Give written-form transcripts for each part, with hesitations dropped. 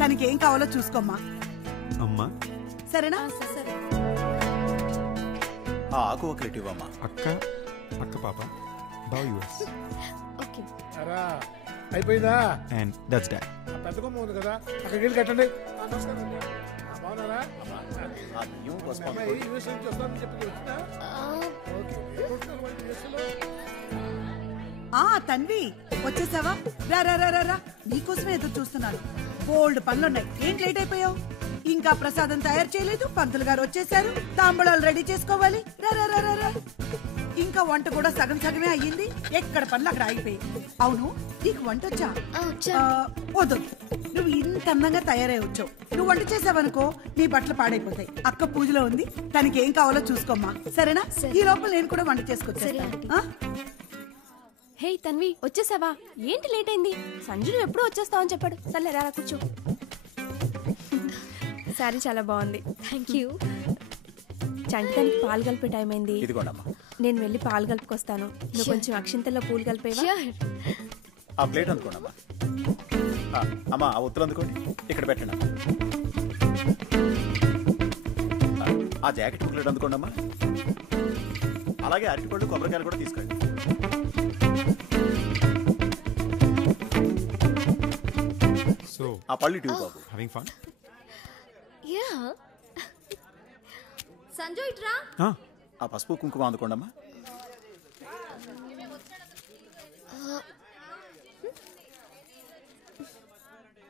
తనకి ఏం కావాలో చూసుకోమ్మా. అమ్మా సరేనా? ఆకు ఒకటి ఇవ్వమ్మా. అక్క అక్క పాప బావ యూఎస్. ఓకే అరా అయిపోయిందా? And that's dad. పెద్ద కొమ్మ ఉంది కదా అక్కడికి వెళ్ళి కట్టండి. నమస్కారం అండి. బాగున్నారా? ఆ బియ్యం పసుపు అమ్మాయి యూఎస్ నుంచి వస్తానని చెప్పి వచ్చిందా? ఓకే. ఎప్పుడు వాళ్ళు యూఎస్లో? తన్వి వచ్చేసావా? రా రా రా రా రా, నీకోసమే ఎదురు చూస్తున్నాను. బోల్డ్ పనులున్నాయి. ఏంటి లేట్ అయిపోయావు? ఇంకా ప్రసాదం తయారు చేయలేదు. పంతులు గారు వచ్చేసారు. తాంబూలాలు రెడీ చేసుకోవాలి. రా రా రా రా రా. ఇంకా వంట కూడా సగం సగమే అయ్యింది. ఎక్కడ పనులు అక్కడ ఆగిపోయి. అవును, నీకు వంట వచ్చా? వద్దు, నువ్వు ఇంత అందంగా తయారై వచ్చావు. నువ్వు వంట చేసావనుకో నీ బట్టలు పాడైపోతాయి. అక్క పూజలో ఉంది, తనకి ఏం కావాలో చూసుకోమ్మా. సరేనా? ఈ లోపల నేను కూడా వంట చేసుకొచ్చా. హే తన్వి, వచ్చేసావా? ఏంటి లేట్ అయింది? సంజును ఎప్పుడు వచ్చేస్తావని చెప్పాడు. సర్లే రా కూర్చో. సారీ చాలా బాగుంది. Thank you. చంటిదానికి పాలు కలిపే టైం అయింది. నేను వెళ్ళి పాలు కలుపుకొస్తాను. నువ్వు కొంచెం అక్షింతల్లో పూలు కలిపేవా? ఆ ప్లేట్ అందుకోండమ్మా. అమ్మా ఆ ఉత్తరం అందుకోండి, ఇక్కడ పెట్టండి. ఆ జాకెట్ ప్లేట్ అందుకోండమ్మా. అలాగే అరటిపళ్ళు కొబ్బరికాయలు కూడా తీసుకోండి. సో ఆ పళ్ళు ట్యూబ్ బాబు. Having fun? యా. సంజు ఇట్రా. ఆ పసుపు కుంకుమ అందుకోండమ్మా.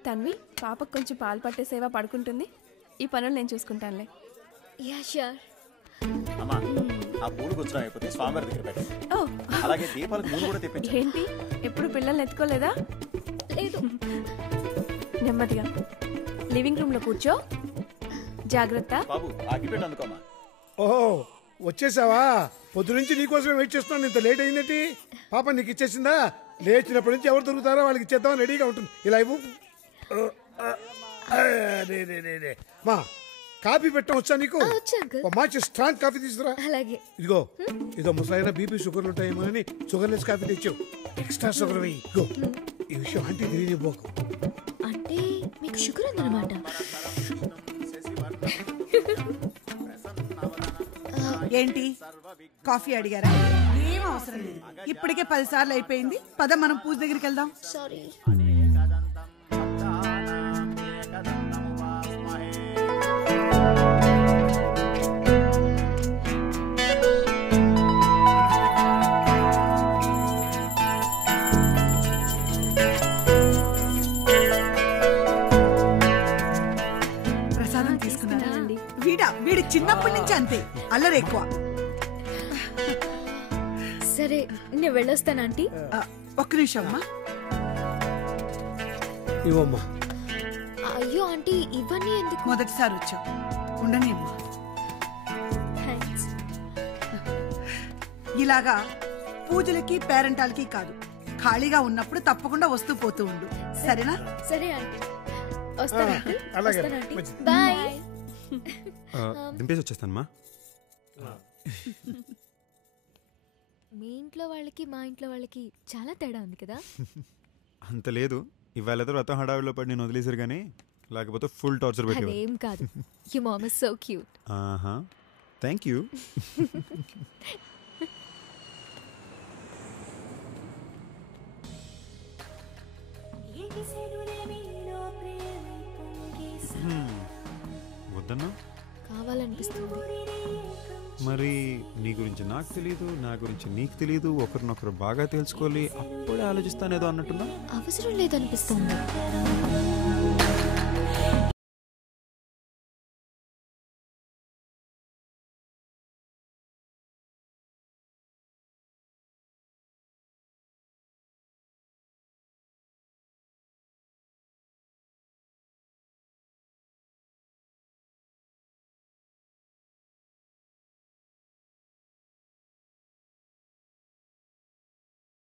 తన్వి, పాపకు కొంచెం పాలు పట్టేసేవా? పడుకుంటుంది. ఈ పనులు నేను చూసుకుంటానులే. Yeah sure. అమ్మా ఆ పూలు గుచ్చడం అయిపోతే స్వామివారి దగ్గర పెట్టండి. అలాగే దీపాలకు మూడు కూడా తెప్పించండి. ఏంటి ఎప్పుడు పిల్లల్ని ఎత్తుకోలేదా? లేదు. నెమ్మదిగా లివింగ్ రూమ్ లో కూర్చో. జాగ్రత్త బాబు. అగ్గిపెట్టి అందుకోమా. ఓహో వచ్చేసావా? పొద్దు నుంచి నీకోసమే వెయిట్ చేస్తున్నాను. ఇంత లేట్ అయిందేంటి? పాప నీకు ఇచ్చేసిందా? లేచినప్పటి నుంచి ఎవరు దొరుకుతారో వాళ్ళకి ఇచ్చేద్దామని రెడీగా ఉంటుంది. ఇలా ఇవ్వు. మా కాఫీ పెట్టడం వచ్చా నీకు? మంచి స్ట్రాంగ్ కాఫీ తీసుకురా. అలాగే. ఇదిగో ఇదో ముసలైన బీపీ షుగర్లు ఉంటాయేమో అని షుగర్లెస్ కాఫీ తెచ్చావు. ఎక్స్ట్రా షుగర్ వెయ్యి. ఇగో ఈ విషయం అంటే తెలియనివ్వకు. అంటే మీకు షుగర్ ఉందన్నమాట. ఏంటి కాఫీ అడిగారా? ఏం అవసరం లేదు. ఇప్పటికే 10 సార్లు అయిపోయింది. పద మనం పూజ దగ్గరికి వెళ్దాం. సారీ. ప్రసాదం తీసుకున్నారా? వీడి చిన్నప్పటి నుంచి అంతే, అల్లరి ఎక్కువ. సరే నేను వెళ్ళొస్తాను ఆంటీ. ఒక్క నిమిషం అమ్మా. ఇవ్వమ్మా. అయ్యో ఆంటీ ఇవన్నీ ఎందుకు? మొదటిసారి వచ్చావు, ఉండని అమ్మా. ఇలాగా పూజలకి పేరెంటాలకి కాదు, ఖాళీగా ఉన్నప్పుడు తప్పకుండా వస్తూ పోతూ ఉండు. సరేనా? సరే ఆంటీ. వస్తాను. అలాగే. బాయ్. దింపేసి వచ్చేస్తానమ్మా. మీ ఇంట్లో వాళ్ళకి మా ఇంట్లో వాళ్ళకి చాలా తేడా ఉంది కదా? అంత లేదు. ఇవాళ ఏదో రథం హడావిలో పడి నేను వదిలేసారు కానీ లేకపోతే ఫుల్ టార్చర్ పెట్టేవారు. అదేం కాదు. Your mom is so cute. ఆహా, థ్యాంక్ యూ. వద్దన్నా? కావాలనిపిస్తుంది. మరి నీ గురించి నాకు తెలీదు, నా గురించి నీకు తెలీదు, ఒకరినొకరు బాగా తెలుసుకోవాలి, అప్పుడే ఆలోచిస్తానేదో అన్నట్టున్నా. అవసరం లేదనిపిస్తుంది.